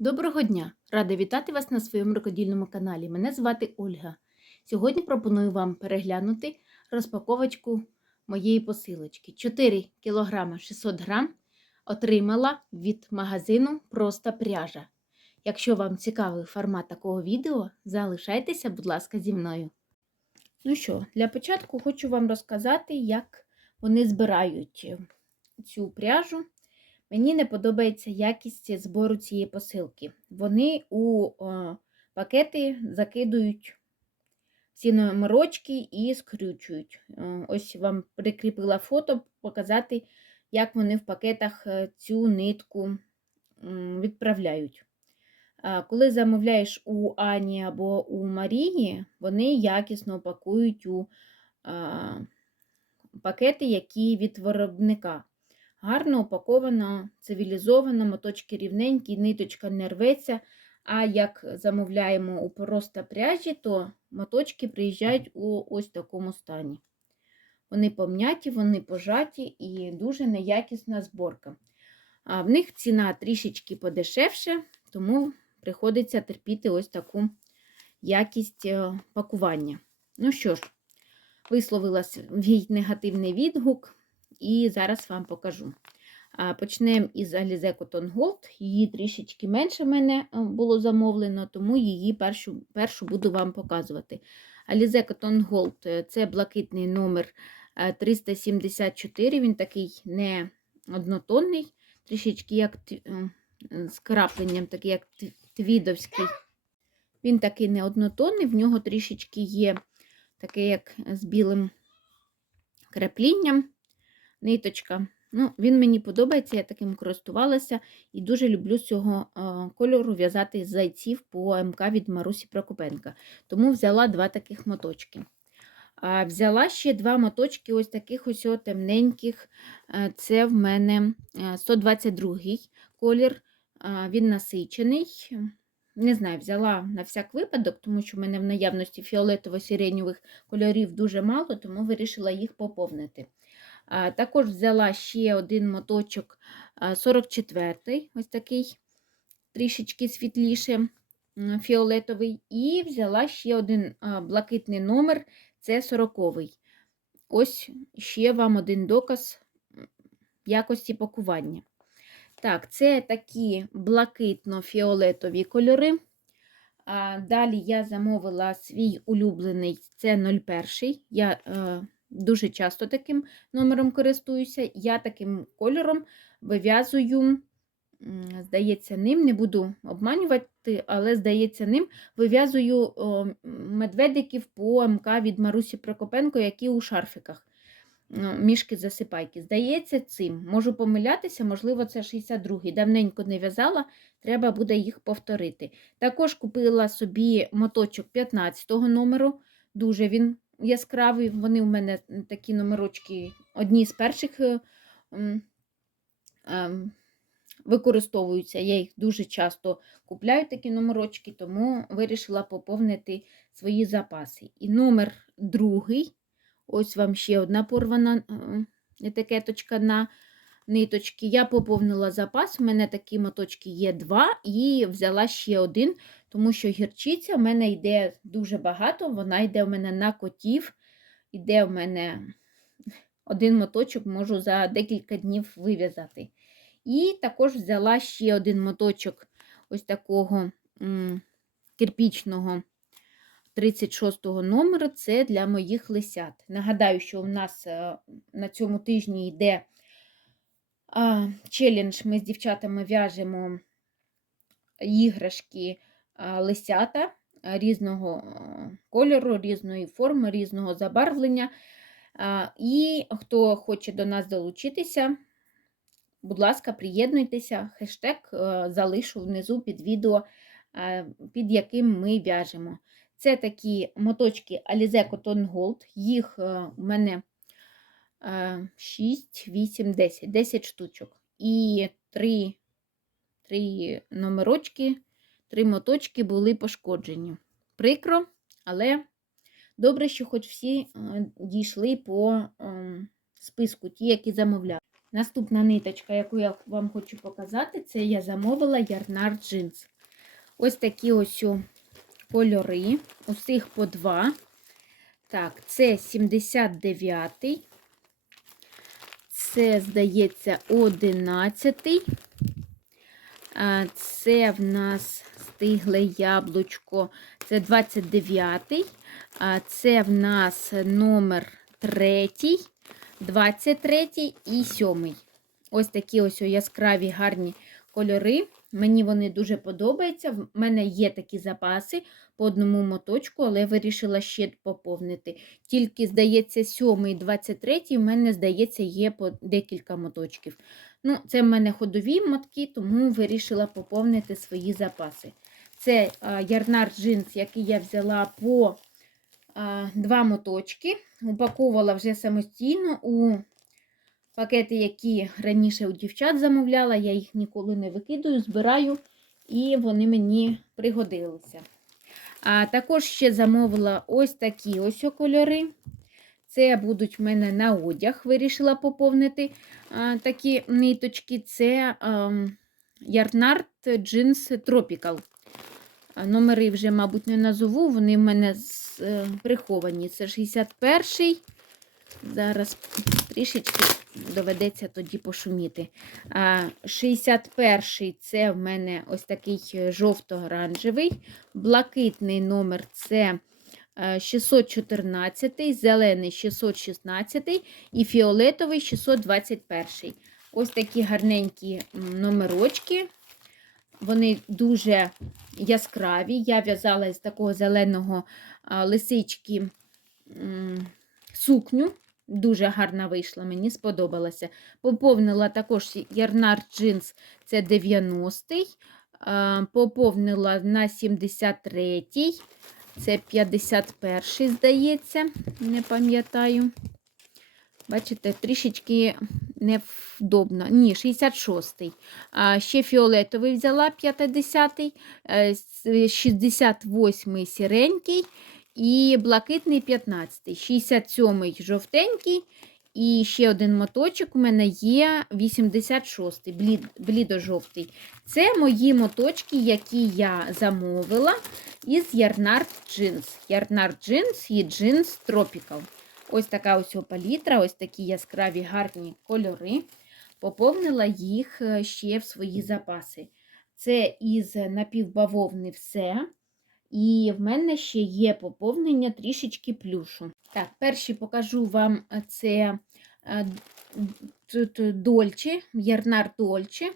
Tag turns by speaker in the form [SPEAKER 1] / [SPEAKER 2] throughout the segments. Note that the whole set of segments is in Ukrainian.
[SPEAKER 1] Доброго дня! Рада вітати вас на своєму рукодільному каналі. Мене звати Ольга. Сьогодні пропоную вам переглянути розпаковочку моєї посилочки. 4 кг 600 г отримала від магазину Просто пряжа. Якщо вам цікавий формат такого відео, залишайтеся, будь ласка, зі мною. Ну що, для початку хочу вам розказати, як вони збирають цю пряжу. Мені не подобається якість збору цієї посилки. Вони у о, пакети закидують всі номерочки і скрючують. О, ось вам прикріпила фото, показати, як вони в пакетах е, цю нитку відправляють. Коли замовляєш у Ані або у Марії, вони якісно пакують у пакети, які від виробника. Гарно упаковано, цивілізовано, моточки рівненькі, ниточка не рветься. А як замовляємо у просто пряжі, то моточки приїжджають у ось такому стані. Вони пом'яті, вони пожаті і дуже неякісна зборка. А в них ціна трішечки подешевше, тому приходиться терпіти ось таку якість е, пакування. Ну що ж, висловила свій негативний відгук і зараз вам покажу. Почнемо із Alize Cotton Gold. Її трішечки менше в мене е, було замовлено, тому її першу першу буду вам показувати. Alize Cotton Gold е, це блакитний номер 374, е, він такий не однотонний, трішечки як з крапленням, такий як твідовський. Він такий не однотонний, в нього трішечки є таке, як з білим краплінням ниточка. Ну, Він мені подобається, я таким користувалася і дуже люблю з цього кольору в'язати зайців по МК від Марусі Прокопенка. Тому взяла два таких моточки. А Взяла ще два моточки, ось таких ось темненьких. Це в мене 122-й колір, він насичений. Не знаю, взяла на всяк випадок, тому що в мене в наявності фіолетово-сиреньових кольорів дуже мало, тому вирішила їх поповнити. Також взяла ще один моточок 44-й, ось такий трішечки світліше фіолетовий, і взяла ще один блакитний номер це 40-й. Ось ще вам один доказ якості пакування. Так, це такі блакитно-фіолетові кольори. Далі я замовила свій улюблений це 01. Я е, Дуже часто таким номером користуюся. Я таким кольором вив'язую, здається, ним, не буду обманювати, але, здається, ним вив'язую медведиків по МК від Марусі Прокопенко, які у шарфіках. Мішки засипайки. Здається, цим. Можу помилятися, можливо, це 62-й. Давненько не в'язала, треба буде їх повторити. Також купила собі моточок 15 го номеру, дуже він яскравий. Вони у мене такі номерочки, одні з перших е, ем, використовуються. Я їх дуже часто купляю, такі номерочки, тому вирішила поповнити свої запаси. І номер другий, ось вам ще одна порвана е, етикеточка на ниточки. Я поповнила запас, у мене такі моточки є два, і взяла ще один, тому що гірчиця в мене йде дуже багато, вона йде у мене на котів, йде у мене один моточок, можу за декілька днів вив'язати. І також взяла ще один моточок ось такого кирпічного 36 го номеру це для моїх лисят. Нагадаю, що у нас е, на цьому тижні йде челендж. Ми з дівчатами в'яжемо іграшки лисята різного кольору, різної форми, різного забарвлення. І хто хоче до нас долучитися, будь ласка, приєднуйтеся, хештег залишу внизу під відео, під яким ми в'яжемо. Це такі моточки Alize Cotton Gold, їх у мене 6, 8, 10, 10 штучок. І 3, 3 номерочки, 3 моточки були пошкоджені. Прикро, але добре, що хоч всі е, дійшли по ем, списку, ті, які замовляли. Наступна ниточка, яку я вам хочу показати, це я замовила Ярнар джинс. Ось такі ось кольори. Усіх по два. Так, це 79-й. Це, здається, 11-й. Це в нас стигле яблучко. Це 29-й. А Це в нас номер 3, 23 і 7. Ось такі ось яскраві гарні кольори. Мені вони дуже подобаються. В мене є такі запаси по одному моточку, але вирішила ще поповнити. Тільки, здається, 7 і 23 в мене, здається, є по декілька моточків. Ну, Це в мене ходові мотки, тому вирішила поповнити свої запаси. Це а, ярнар джинс, який я взяла по а, два моточки. Упаковувала вже самостійно у пакети, які раніше у дівчат замовляла. Я їх ніколи не викидаю, збираю, і вони мені пригодилися. А також ще замовила ось такі ось кольори. Це будуть в мене на одяг, вирішила поповнити а, такі ниточки. Це Ярнард Jeans Tropical. Номери вже, мабуть, не назову, вони в мене е, приховані. Це 61-й. Зараз трішечки доведеться тоді пошуміти. А, 61-й це в мене ось такий жовто-оранжевий. Блакитний номер це е, 614, зелений 616 і фіолетовий 621. Ось такі гарненькі номерочки. Вони дуже яскраві. Я в'язала із такого зеленого лисички сукню. Дуже гарна вийшла, мені сподобалася. Поповнила також ярнар джинс, це 90-й. Поповнила на 73-й. Це 51-й, здається, не пам'ятаю. Бачите, трішечки невдобно. Ні, 66-й. Ще фіолетовий взяла 50-й, 68-й сіренький і блакитний 15-й, 67-й жовтенький. І ще один моточок у мене є 86-й, блід, блідо-жовтий. Це мої моточки, які я замовила із Ярнард Jeans. Ярнард Jeans і Jeans Tropical. Ось така ось палітра, ось такі яскраві гарні кольори. Поповнила їх е, ще в свої запаси. Це із напівбавовни все. І в мене ще є поповнення трішечки плюшу. Так, перші покажу вам е, це е, Дольче, Ярнар Дольче.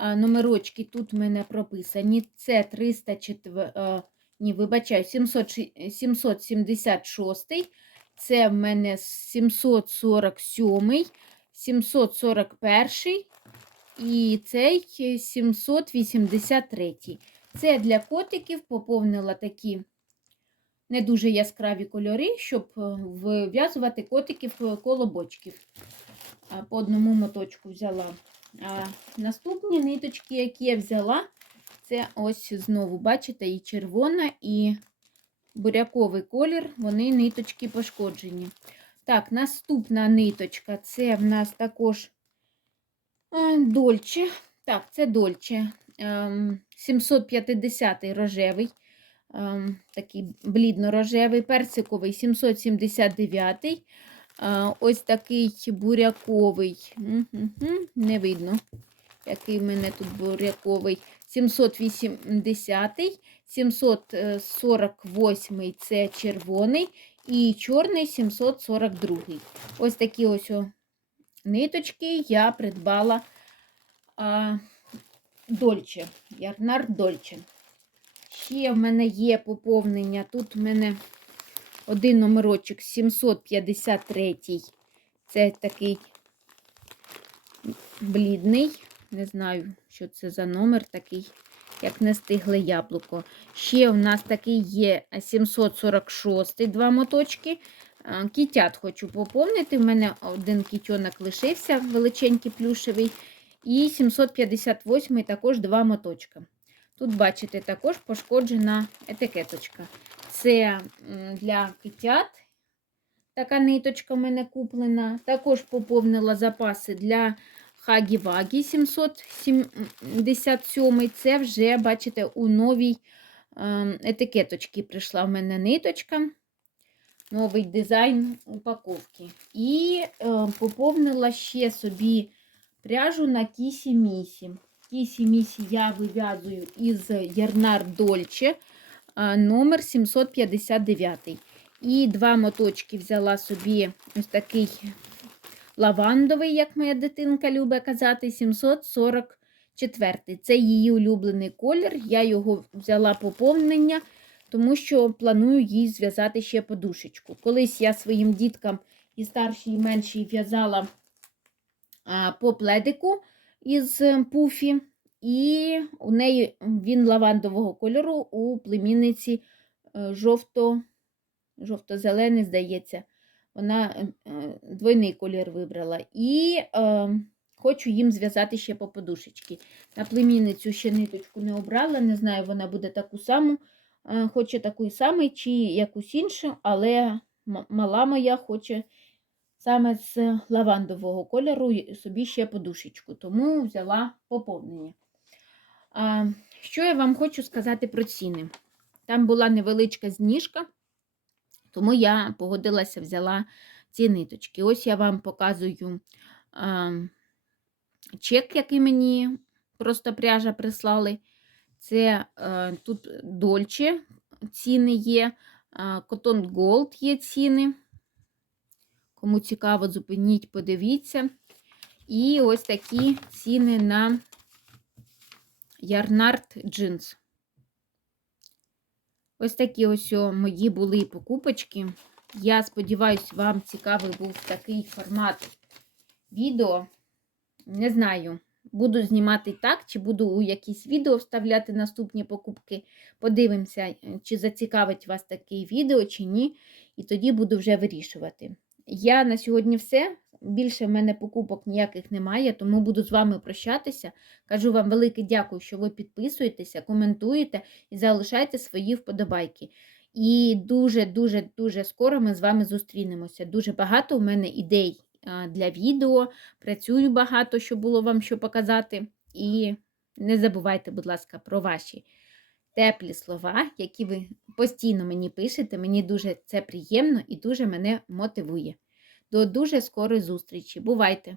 [SPEAKER 1] Номерочки тут в мене прописані. Це 304, ні, вибачаю, 700, 776. Це в мене 747, 741 і цей 783. Це для котиків поповнила такі не дуже яскраві кольори, щоб е, вив'язувати котиків е, колобочків. По одному моточку взяла. А наступні ниточки, які я взяла, це ось знову, бачите, і червона, і буряковий колір, вони ниточки пошкоджені. Так, наступна ниточка це в нас також дольче. Так, це дольче. 750 рожевий, ем, такий блідно-рожевий, персиковий 779 Ось такий буряковий, не видно, який в мене тут буряковий, 780 748 це червоний і чорний 742. Ось такі ось ниточки я придбала а, Дольче, Ярнар Дольче. Ще в мене є поповнення. Тут в мене один номерочок 753. Це такий блідний. Не знаю, що це за номер такий як не стигле яблуко. Ще у нас такий є 746 два моточки. Кітят хочу поповнити. У мене один кітьонок лишився, величенький плюшевий. І 758 також два моточка. Тут, бачите, також пошкоджена етикеточка. Це для китят. Така ниточка в мене куплена. Також поповнила запаси для Хагі Вагі 777. Це вже, бачите, у новій ем, етикеточці прийшла в мене ниточка. Новий дизайн упаковки. І е, поповнила ще собі пряжу на кісі місі. Кісі місі я вив'язую із Ярнар Дольче е, номер 759. І два моточки взяла собі ось такий лавандовий, як моя дитинка любить казати, 744. Це її улюблений колір. Я його взяла поповнення, тому що планую їй зв'язати ще подушечку. Колись я своїм діткам і старшій, і меншій в'язала по пледику із е, пуфі, і у неї він лавандового кольору, у племінниці е, жовто, жовто-зелений, здається. Вона е, е, двойний колір вибрала. І е, хочу їм зв'язати ще по подушечки. На племінницю ще ниточку не обрала, не знаю, вона буде таку саму, е, хоче таку саму, чи якусь іншу, але мала моя хоче саме з лавандового кольору собі ще подушечку, тому взяла поповнення. А, що я вам хочу сказати про ціни? Там була невеличка зніжка, тому я погодилася, взяла ці ниточки. Ось я вам показую а, чек, який мені просто пряжа прислали. Це а, тут Дольче ціни є, Cotton Gold є ціни. Кому цікаво, зупиніть, подивіться. І ось такі ціни на Ярнард джинс. Ось такі ось мої були покупочки. Я сподіваюся, вам цікавий був такий формат відео. Не знаю, буду знімати так, чи буду у якісь відео вставляти наступні покупки. Подивимося, е, чи зацікавить вас таке відео, чи ні. І тоді буду вже вирішувати. Я на сьогодні все. Більше в мене покупок ніяких немає, тому буду з вами прощатися. Кажу вам велике дякую, що ви підписуєтеся, коментуєте і залишайте свої вподобайки. І дуже-дуже дуже скоро ми з вами зустрінемося. Дуже багато у мене ідей для відео. Працюю багато, щоб було вам що показати. І не забувайте, будь ласка, про ваші теплі слова, які ви постійно мені пишете. Мені дуже це приємно і дуже мене мотивує. До дуже скорої зустрічі. Бувайте!